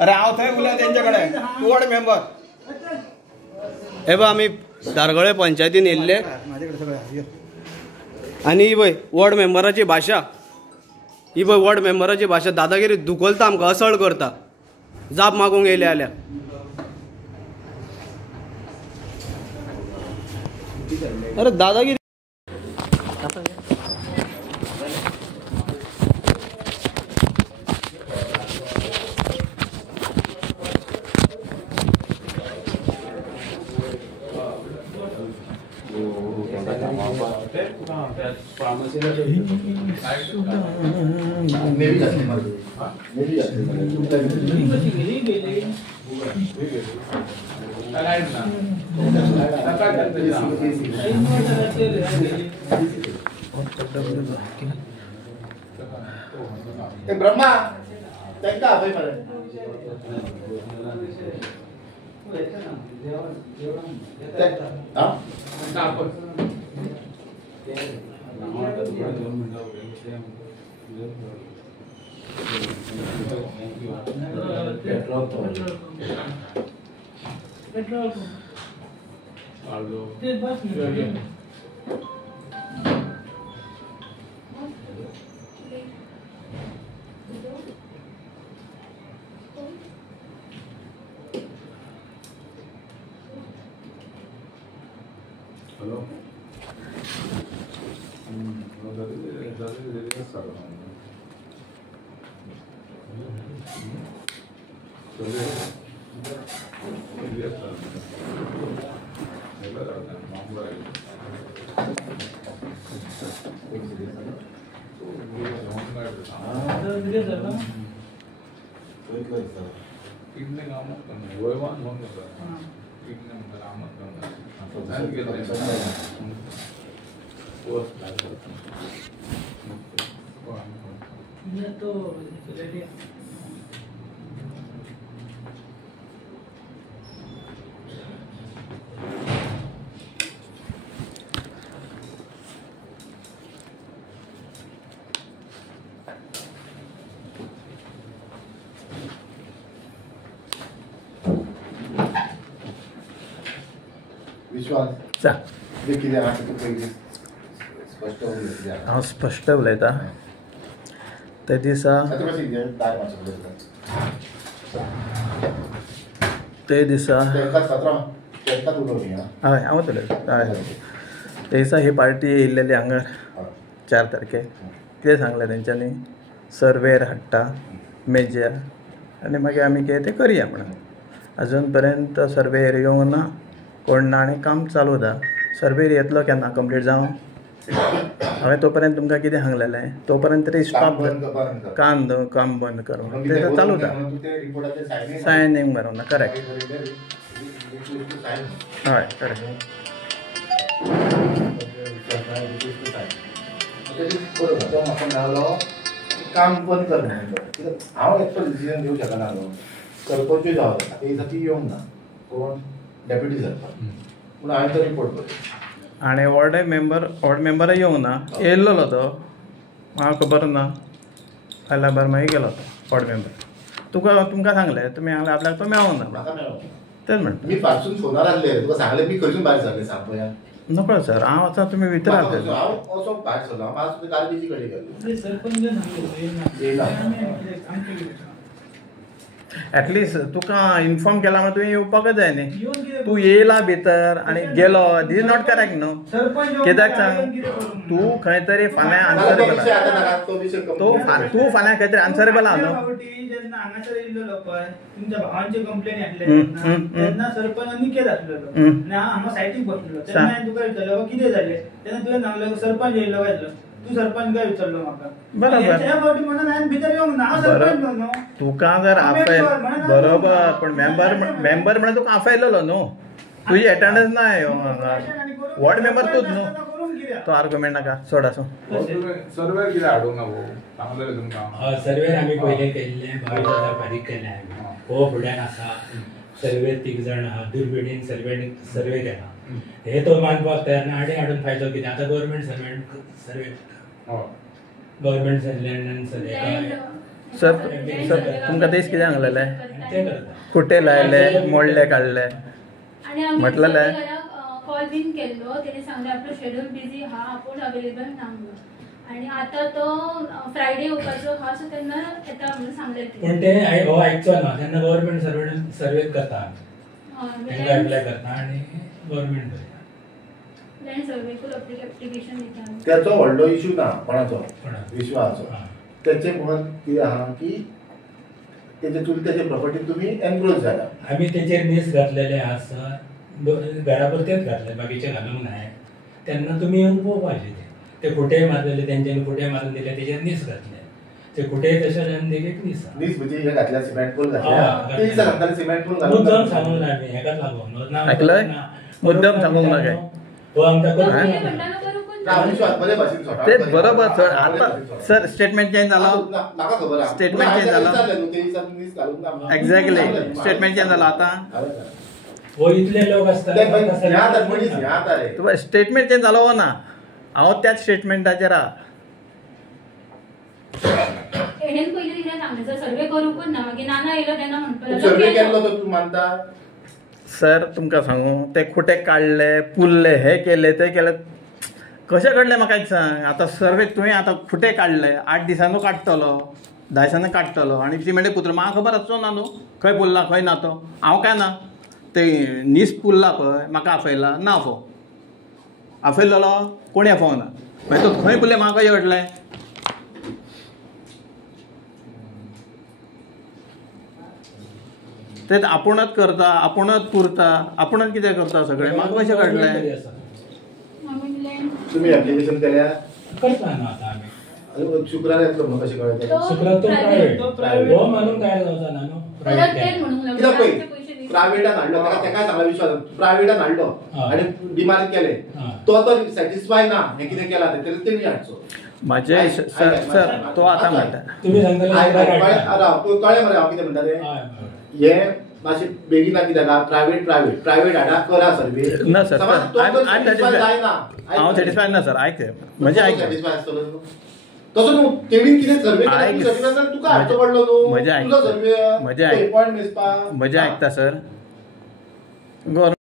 अरे हांव थंय उलय तेंच्याकडे वॉर्ड मेंबर हे बघ आम्ही दारगळे पंचायतीन येयल्ले आणि ही पळय वॉर्ड मेंबराची भाशा ही पळय वॉर्ड मेंबराची भाशा दादागिरी दुखलता आमकां असळ करता जाप मागूंक येयले जाल्यार अरे दादागिरी ब्रह्मा त्यांना अभय मरे Hello. विश्वास हांव स्पश्ट उलयतां ते दिसा हय हांव उलयतां हय ते दिसा ही पार्टी येयल्लेली हांगा 4 तारखेक कितें सांगलें तेंच्यांनी सर्वेर हाडटा मेजर आनी मागीर आमी कितें तें करया म्हणून अजून पर्यंत सर्वेर येवंक ना कोण ना आनी काम चालू उरता सर्वेर येतलो केन्ना कंप्लीट जावन हांवें तो पर्यंत तुमकां कितें सांगलेलें तो पर्यंत तरी स्टॉप काम बंद करून तें चालू उरता सायनींग मारूं ना करेक्ट हय करेक्ट काम बंद कर हांव एकटो डिसिजन घेवंक शकना सरपंचूय जावं ती ती येवंक ना कोण डेप्युटी सरपंच पूण हांवें तो रिपोर्ट केलो आनी वॉर्ड मेंबर येवंक ना येयल्लो तो म्हाका खबर ना फाल्यां भायर मागीर गेलो तो वॉर्ड मेंबर तुमकां सांगलें तुमी सांगलें आपल्याक तो मेळोंक ना तेच म्हणटा मी फाटसून फोनार आसले तुका सांगलें मी खंयसून भायर सरलें सांग पळया नको सर हांव आतां तुमी भितर हांव असो भायर सरलो हांव आज सुद्दां गार्बेजी कडेन गेलो ॲटलिस्ट तुका इन्फॉर्म केला म्हणून तुवें येवपाकच जाय न्ही तूं येयला भितर आनी गेलो दीस इज नॉट करेक्ट न्हू कित्याक सांग तूं खंय तरी फाल्यां आन्सरेबल तूं फाल्यां खंय तरी आन्सरेबल आहा न्हू हांगासर येयल्लो पळय तुमच्या भावांची कंप्लेन येतले तेन्ना सरपंच निकेत आसलेलो आनी हांव हांगा सायटीक बसलेलो तेन्ना हांवें तुका विचारलो कितें जालें तेन्ना तुवें सांगलें सरपंच येयल्लो काय तूं सरपंच काय विचारलो म्हाका बरोबर म्हणून हांवें भितर येवंक ना हांव सरपंच न्हू तुका जर आफय बरोबर पण मेंबर म्हणून तुका आफयलेलो न्हू तुजी अटेंडन्स ना वॉर्ड मेंबर तूच न्हू तो आर्ग्युमेंट नाका सोड आसूं सर्वेर कितें हाडूंक ना सांगलेलें तुमकां सर्वेर आमी पयलें केल्लें 22,000 फारीक केलें आमी हो फुड्यान आसा सर्वेर 3 जाण आहा दुर्बिणीन सर्वे केला हे तो मानपाक तयार ना आनी हाडून फायदो कितें आतां गव्हर्मेंट सर्वे गव्हर्मेंट लँड सर्वे सर तुमकां तेच कितें सांगलेलें आणि ते करता कुठे लायले मोडले काढले आणि आम्ही म्हटलेलं आहे. सगळ्यांना कॉल बीन केल्लो त्याने सांगले आपलं शेड्यूल बिझी हा आपण अवेलेबल ना म्हणून. आणि आता तो फ्रायडे येवपाचो हा सो तेन्ना येता म्हणून सांगले पण ते हो आयकचो ना तेन्ना गव्हर्नमेंट सर्वे करता तांकां एप्लाय करता आणि गव्हर्नमेंट करता लँड सर्वेकूल एप्लिकेशन दिता. त्याचो व्हडलो इश्यू ना कोणाचो कोणाचो? विश्वासाचो. हा. त्याचे म्हणत कितें आहा की त्याचे प्रॉपर्टी तुम्ही एनक्रोच जाला. आम्ही तेचेर नीस घातलेले आसा घरापुरतेच घातले बाकीचे घालूंक नाय. तेन्ना तुमी येवन पळोवपाचे ते खुटे मारलेले तेंच्यांनी खुटे मारून दिले तेचेर नीस घातले. ते खुटे तशे जावन देखीक नीस आहा. नीस म्हणजे हे घातल्या सिमेंट पूल हा, घातल्या ते दिसा घातल्यार सिमेंट पूल घालून मुद्दम सांगूंक ना आमी हेकाच लागून ऐकलंय? मुद्दम सांगूंक ना काय? हो आमच्या तो करून पयलीं म्हणटालो करूंकूच ना, आमी विश्वास बरे भाशेन सॉर्ट आउट ते करया. बरोबर सर हा, बरे आता भाशेन sort sir statement change out. जालो म्हाका खबर आहा. Statement पूण हांवें change त्याला जाला. विचारलें न्हू, ते दिसा नीस घालूंक ना म्हणून. एक्झॅक्टली स्टेटमेंट चेंज जालो आता हो इतले लोक असतात ते हे आता मनीस हे आता रे. तुका स्टेटमेंट चेंज जालो हो ना हांव त्याच स्टेटमेंटाचेर आहा. हेणेन पयलीं कितें सांगलें सर सर्वे करूंकूच ना मागीर नाना येयलो तेन्ना म्हणपाक लागलो सर्वे केलो. केल्लो तो तूं मानता? सर तुमकां सांगू ते खुटे काडले पुल्ले हे केले ते केले कशें घडलें म्हाका एक सांग. आतां सर्वे तुवें आतां खुटे काडले 8 दिसांनी काडटलो 10 दिसांनी काडटलो आनी ती म्हणजे पुत्र म्हाका खबर आसचो ना न्हू खंय पुल्ला खंय ना तो हांव काय ना ते नीस पुल्ला पळय म्हाका आफयला ना आफो आफयल्लो कोणी आफोवना मागीर तो खंय पुल्ले म्हाका कशें घडलें. ते आपुणच करता आपुणच पुरता आपुणच कितें करता सगळें म्हाका कशें घडलें. आमी land- तुम्ही ऍप्लिकेशन केल्या करता ना आता आम्ही शुक्रार येतलो म्हणून कशें कळटा? तो शुक्रार तो private. तो प्रायव्हेट private. हो मानून काय जावचा ना न्हू परत प्रायव्हेट तेच म्हणूंक लागलो कित्याक आमचे पळय पयशे दिवचे. प्रायव्हेटान हाडलो तेका सांगला विश्वास प्रायव्हेटान हाडलो हा. आनी डिमांड केले हा. तो सॅटिस्फाय ना हे कितें केला ते तेणी हाडचो. म्हाजे सर सर तो आतां म्हणटा तुम्ही सांगताले कळ्ळें मरे हांव कितें म्हणटा तें हय हे मातशें बेगिना कितें प्रायव्हेट हाडा करा सर्वे ना सर समज तो आय जर एम satisfy सॅटिस्फाय जायना हांव सॅटिस्फाय ना सर आयक म्हणजे आयक सॅटिस्फाय आसतलो न्हू तसो न्हू तेणी कितें सर्वे आयक. केला तुका हाडचो पडलो न्हू म्हजें आयक. तुजो सर्वे म्हजें आयक. पॉयंट मेजपाक म्हजें आयकता सर गव्हर्मेंट